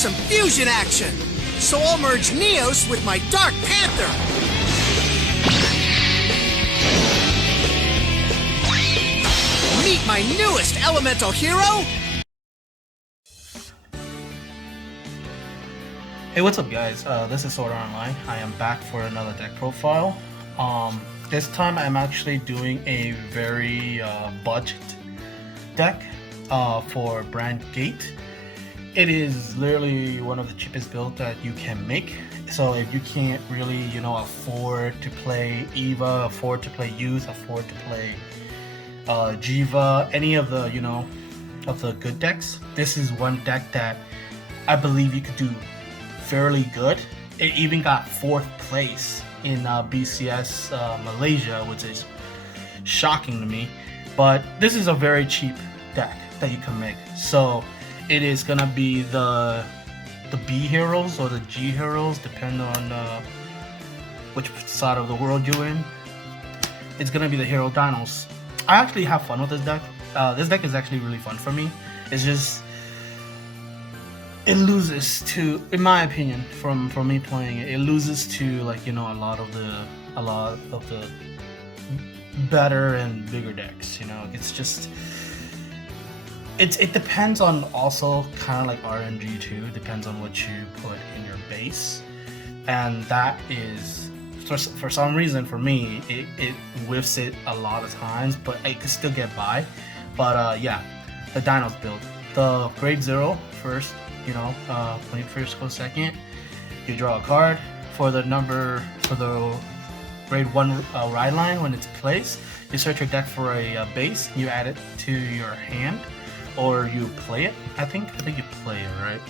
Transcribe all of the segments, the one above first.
some fusion action. So I'll merge Neos with my Dark Panther. Meet my newest elemental hero. Hey, what's up guys? This is Sword Art Online. I am back for another deck profile. This time I'm actually doing a very budget deck for Brand Gate. It is literally one of the cheapest builds that you can make. So if you can't really, afford to play Eva, afford to play Youth, afford to play Jiva, any of the, of the good decks, this is one deck that I believe you could do fairly good. It even got 4th place in BCS Malaysia, which is shocking to me. But this is a very cheap deck that you can make. So it is gonna be the B heroes or the G heroes, depending on which side of the world you're in. It's gonna be the hero dinos. I actually have fun with this deck. This deck is actually really fun for me. It's just it loses to, in my opinion, from me playing it, it loses to a lot of the better and bigger decks. It's just it depends on also kind of like RNG too. It depends on what you put in your base, and that is for some reason for me it whiffs it a lot of times, but I could still get by. But yeah, the Dinos build, the grade 0 first. When you first go second, you draw a card for the grade 1 ride line. When it's placed, you search your deck for a base, you add it to your hand, or you play it. I think you play it, right?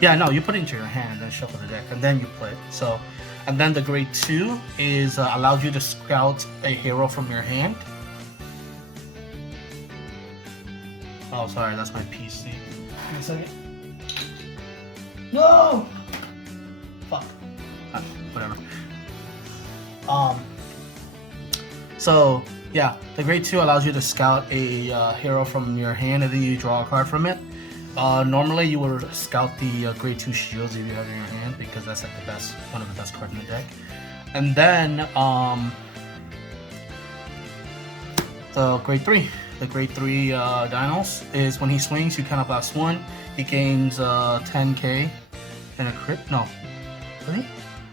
Yeah, no, you put it into your hand and shuffle the deck, and then you play it. So, and then the grade 2 is allows you to scout a hero from your hand. Oh, sorry, that's my PC. Give me a second. No! Fuck. Whatever. So yeah, the grade 2 allows you to scout a hero from your hand, and then you draw a card from it. Normally you would scout the grade 2 shields if you have it in your hand, because that's like one of the best cards in the deck. And then the grade 3. The grade 3 Dinos is when he swings, you count up last 1. He gains 10k and a crit. No, really?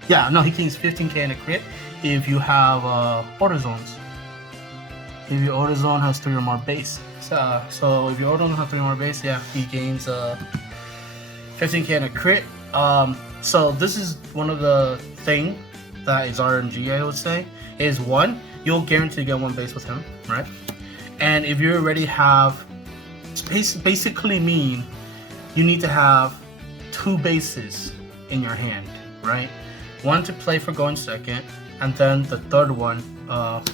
Yeah, no, he gains 15k and a crit if you have order zones. If your order zone has 3 or more base. So if your order zone has 3 or more base, yeah, he gains 15k and a crit. So this is one of the thing that is RNG, I would say, is 1, you'll guarantee to get 1 base with him, right? And if you already have, basically mean you need to have 2 bases in your hand, right? 1 to play for going second, and then the third one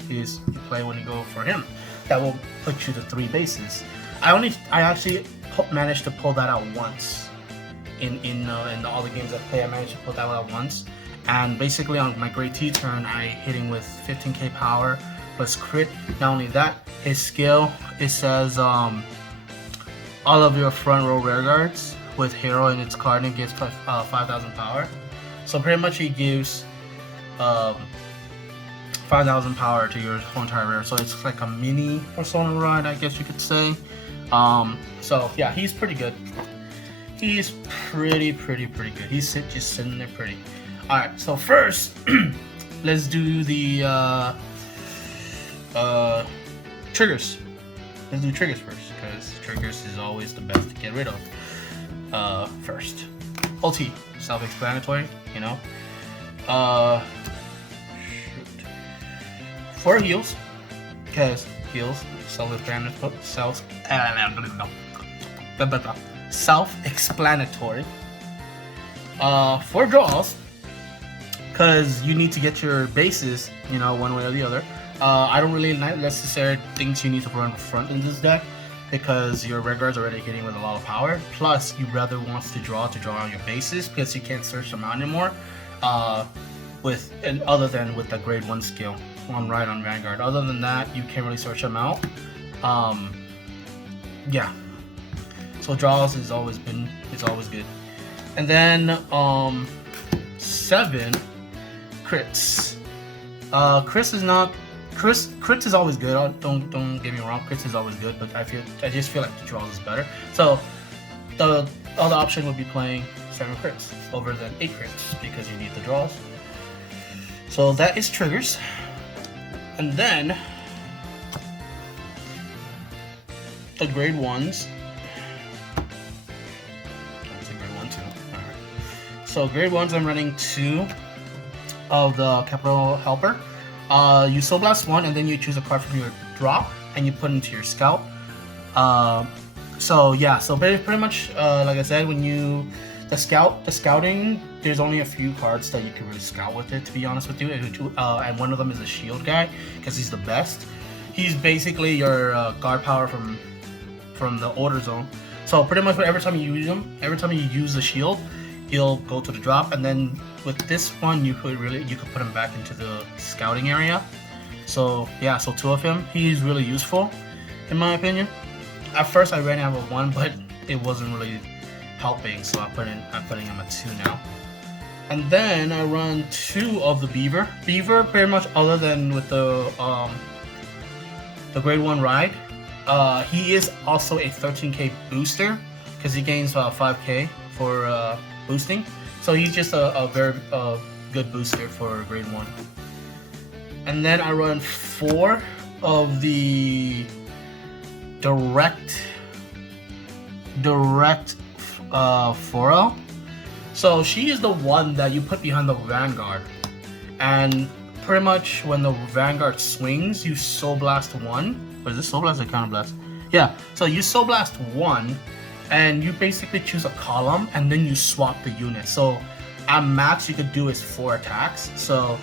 is you play when you go for him. That will put you to 3 bases. I actually managed to pull that out once in all the games I play. I managed to pull that out once, and basically on my grade T turn, I hit him with 15k power plus crit. Not only that, his skill, it says all of your front row rear guards with hero in its card and gives 5,000 power. So pretty much he gives 5,000 power to your whole entire rear. So it's like a mini Persona run, I guess you could say. So yeah, he's pretty good. He's pretty good. He's just sitting there pretty. Alright, so first let's do the triggers. Let's do triggers first, because triggers is always the best to get rid of first. Ulti, self-explanatory, for heals, because heals, self-explanatory. For draws, because you need to get your bases, one way or the other. I don't really necessarily think you need to run front in this deck, because your red guard's already hitting with a lot of power. Plus, you rather wants to draw on your bases, because you can't search them out anymore. Other than with the grade 1 skill on Vanguard. Other than that, you can't really search them out. Yeah. So draws is always good. And then 7 crits. Chris is not. Crits is always good. Don't get me wrong. Crits is always good, but I just feel like the draws is better. So the other option would be playing 7 crits over than 8 crits because you need the draws. So that is triggers, and then the grade 1s. That's a grade 1 too. All right. So grade 1s, I'm running 2 of the Capital Helper. You Soul Blast 1, and then you choose a card from your drop, and you put it into your scout. So yeah, so pretty much, like I said, when you the scouting, there's only a few cards that you can really scout with it. To be honest with you, and one of them is a shield guy because he's the best. He's basically your guard power from the order zone. So pretty much every time you use him, every time you use the shield, he'll go to the drop, and then with this one you could put him back into the scouting area. So yeah, so 2 of him. He's really useful in my opinion. At first I ran out of 1, but it wasn't really helping, so I'm putting him at 2 now. And then I run 2 of the Beaver. Beaver pretty much, other than with the grade 1 ride, he is also a 13k booster because he gains 5k for boosting. So he's just a very good booster for grade 1. And then I run 4 of the direct 4L. So she is the one that you put behind the Vanguard, and pretty much when the Vanguard swings, you Soul Blast 1. Or is this Soul Blast or Counter Blast? Yeah, so you Soul Blast 1, and you basically choose a column, and then you swap the unit. So at max, you could do is 4 attacks. So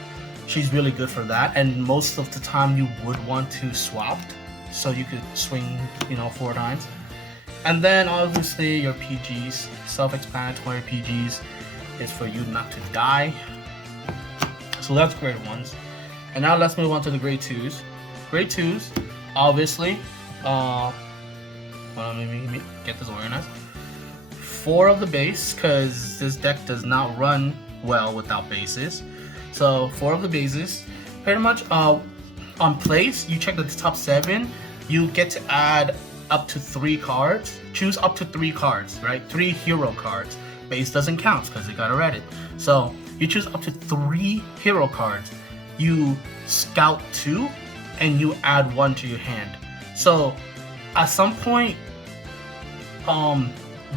she's really good for that, and most of the time you would want to swap, so you could swing, 4 times. And then obviously your PGs, self-explanatory PGs, is for you not to die. So that's grade 1s. And now let's move on to the grade 2s. Grade 2s, obviously, let me get this organized. 4 of the base, because this deck does not run well without bases. So 4 of the bases. Pretty much on place, you check the top 7, you get to add up to 3 cards. Choose up to 3 cards, right? 3 hero cards. Base doesn't count because they got a Reddit. So you choose up to 3 hero cards. You scout 2 and you add 1 to your hand. So at some point,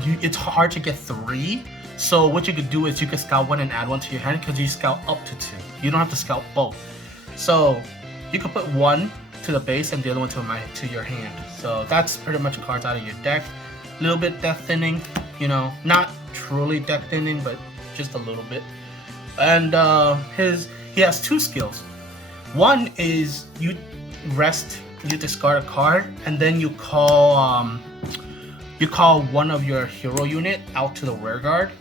it's hard to get 3. So what you could do is you could scout 1 and add 1 to your hand because you scout up to 2. You don't have to scout both. So you could put 1 to the base and the other one to your hand. So that's pretty much cards out of your deck. A little bit deck thinning, not truly deck thinning, but just a little bit. And he has 2 skills. One is you discard a card, and then you call one of your hero unit out to the rear guard.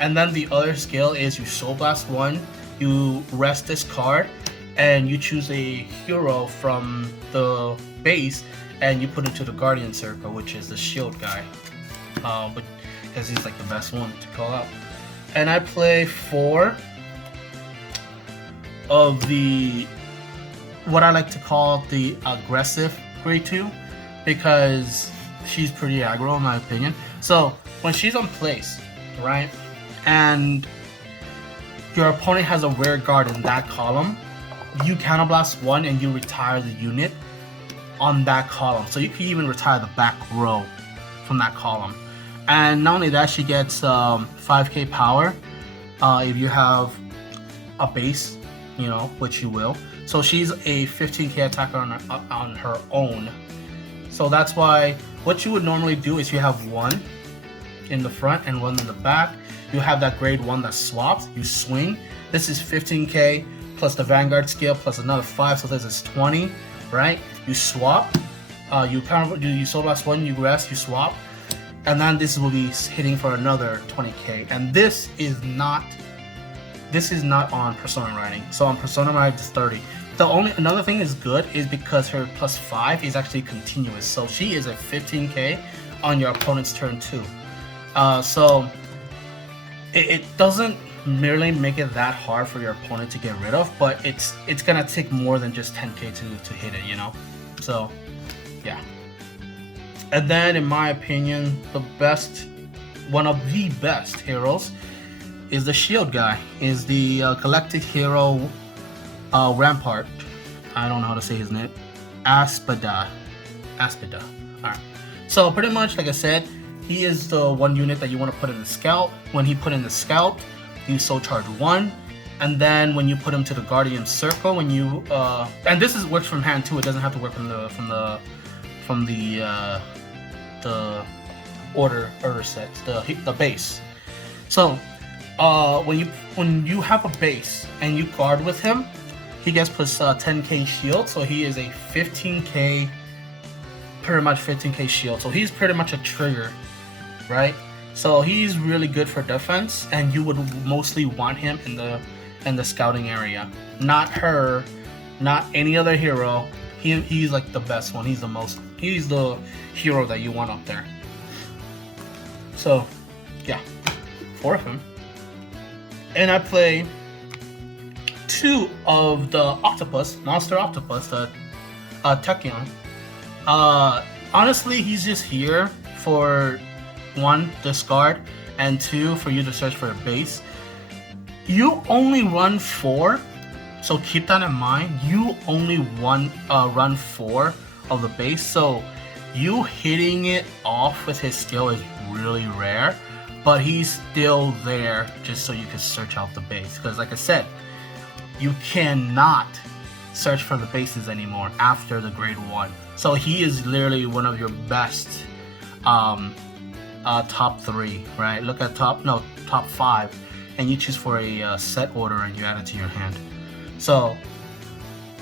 And then the other skill is you Soul Blast 1, you rest this card, and you choose a hero from the base and you put it to the Guardian Circle, which is the shield guy, because he's like the best one to call out. And I play 4 of the what I like to call the aggressive grade 2, because she's pretty aggro in my opinion. So when she's on place, right, and your opponent has a rear guard in that column, you Counter Blast 1 and you retire the unit on that column. So you can even retire the back row from that column. And not only that, she gets 5k power if you have a base, which you will. So she's a 15k attacker on her own. So that's why what you would normally do is you have 1 in the front and 1 in the back. You have that grade 1 that swaps. You swing. This is 15k plus the Vanguard skill plus another 5, so this is 20, right? You swap. You Soul Blast 1, you rest, you swap, and then this will be hitting for another 20k. And this is not on Persona Riding. So on Persona Riding it's 30. Another thing is good is because her plus 5 is actually continuous. So she is at 15k on your opponent's turn too. So it doesn't merely make it that hard for your opponent to get rid of, but it's gonna take more than just 10k to hit it, you know. So yeah. And then, in my opinion, one of the best heroes is the shield guy, is the Galactic Hero Rampart. I don't know how to say his name. Aspida. Alright. So pretty much, like I said, he is the one unit that you want to put in the scout. When he put in the scout, you soul charge 1. And then when you put him to the Guardian Circle, when you and this works from hand too. It doesn't have to work from the order sets, the base. So when you have a base and you guard with him, he gets plus 10k shield. So he is a 15k, pretty much 15k shield. So he's pretty much a trigger, right? So he's really good for defense, and you would mostly want him in the scouting area. Not her, not any other hero. He's like the best one. He's the hero that you want up there. So yeah, 4 of him. And I play 2 of the monster octopus, the Tachyon. Honestly, he's just here for 1, discard, and 2, for you to search for a base. You only run 4, so keep that in mind. You only run 4 of the base, so you hitting it off with his skill is really rare, but he's still there just so you can search out the base. Because like I said, you cannot search for the bases anymore after the grade 1. So he is literally one of your best top 3, right? Look at top 5, and you choose for a set order and you add it to your hand. So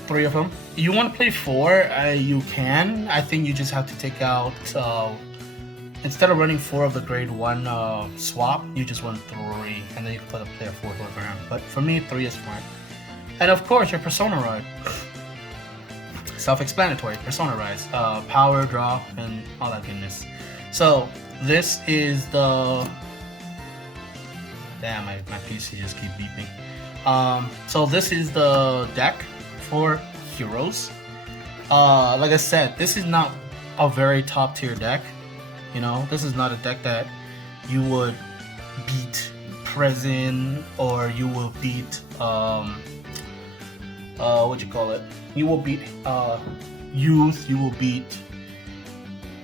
3 of them. You want to play 4, you can. I think you just have to take out instead of running 4 of the grade 1 swap, you just run 3, and then you can play a 4th over him. But for me, 3 is fine. And of course, your Persona Ride. Self-explanatory. Persona Rise, power, draw, and all that goodness. So this is the... Damn, my PC just keep beeping. So this is the deck for heroes. Like I said, this is not a very top tier deck. You know, this is not a deck that you would beat Prison, or you will beat you will beat Youth, you will beat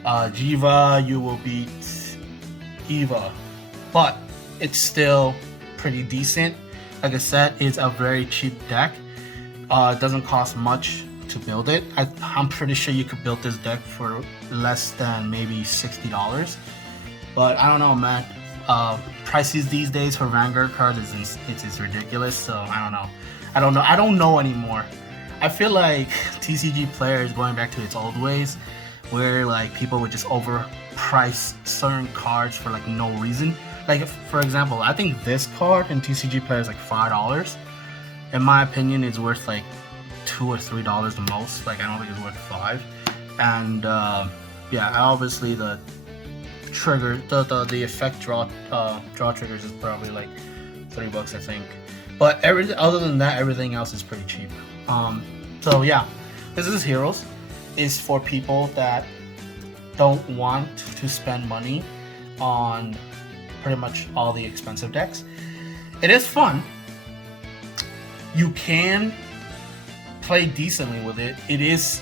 Jiva, you will beat Eva, but it's still pretty decent. Like I said, it's a very cheap deck. It doesn't cost much to build it. I'm pretty sure you could build this deck for less than maybe $60, but I don't know, man. Prices these days for Vanguard cards is ridiculous. So I don't know anymore. I feel like TCG Player is going back to its old ways, where like people would just overprice certain cards for like no reason. Like for example, I think this card in TCG Player is like $5. In my opinion, it's worth like $2 or $3 the most. Like I don't think it's worth $5. And yeah, obviously the trigger, the effect draw triggers is probably like $3, I think. But other than that, everything else is pretty cheap. So yeah, this is Heroes. Is for people that don't want to spend money on pretty much all the expensive decks. It is fun. You can play decently with it. It is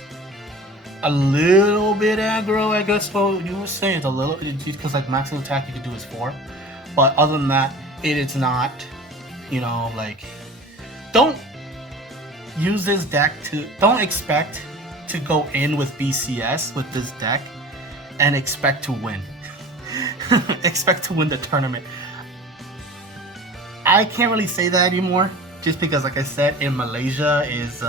a little bit aggro, I guess what you were saying. It's a little, because like maximum attack you could do is 4. But other than that, it is not, you know, like, don't use this deck don't expect to go in with BCS with this deck and expect to win. Expect to win the tournament. I can't really say that anymore, just because like I said, in Malaysia is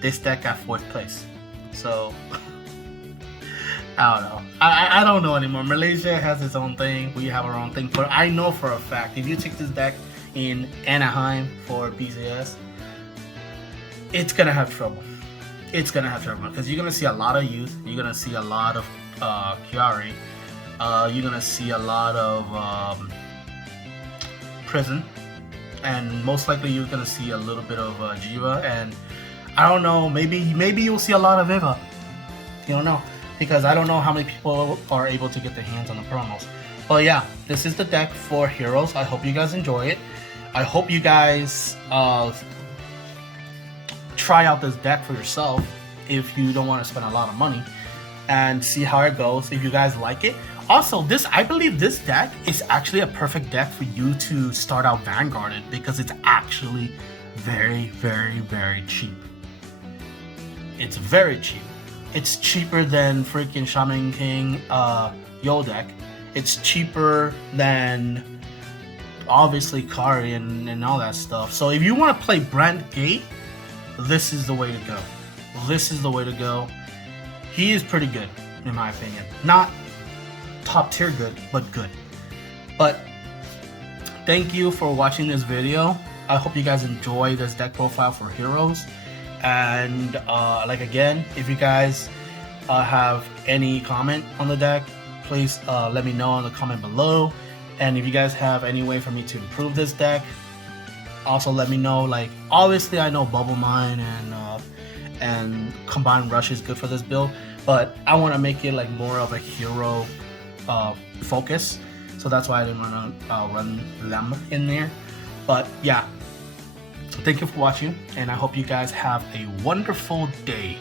this deck got 4th place. So I don't know. I don't know anymore. Malaysia has its own thing. We have our own thing. But I know for a fact, if you take this deck in Anaheim for BCS, it's gonna have trouble. It's gonna have trouble because you're gonna see a lot of youth. You're gonna see a lot of Chiari. You're gonna see a lot of prison, and most likely you're gonna see a little bit of Jiva, and I don't know, maybe you'll see a lot of Eva. You don't know, because I don't know how many people are able to get their hands on the promos. But yeah, this is the deck for Heroes. I hope you guys enjoy it. I hope you guys try out this deck for yourself if you don't want to spend a lot of money, and see how it goes, if you guys like it. Also, I believe this deck is actually a perfect deck for you to start out Vanguarded, because it's actually very, very, very cheap. It's very cheap. It's cheaper than freaking Shaman King Yo deck. It's cheaper than obviously Kari and all that stuff. So if you want to play Brent Gate, this is the way to go. This is the way to go. He is pretty good, in my opinion. Not top tier good, but good. But thank you for watching this video. I hope you guys enjoy this deck profile for Heroes. And like again, if you guys have any comment on the deck, please let me know in the comment below. And if you guys have any way for me to improve this deck, also let me know. Like, obviously I know Bubble Mine and Combined Rush is good for this build, but I want to make it like more of a hero focus, so that's why I didn't want to run them in there. But yeah, thank you for watching, and I hope you guys have a wonderful day.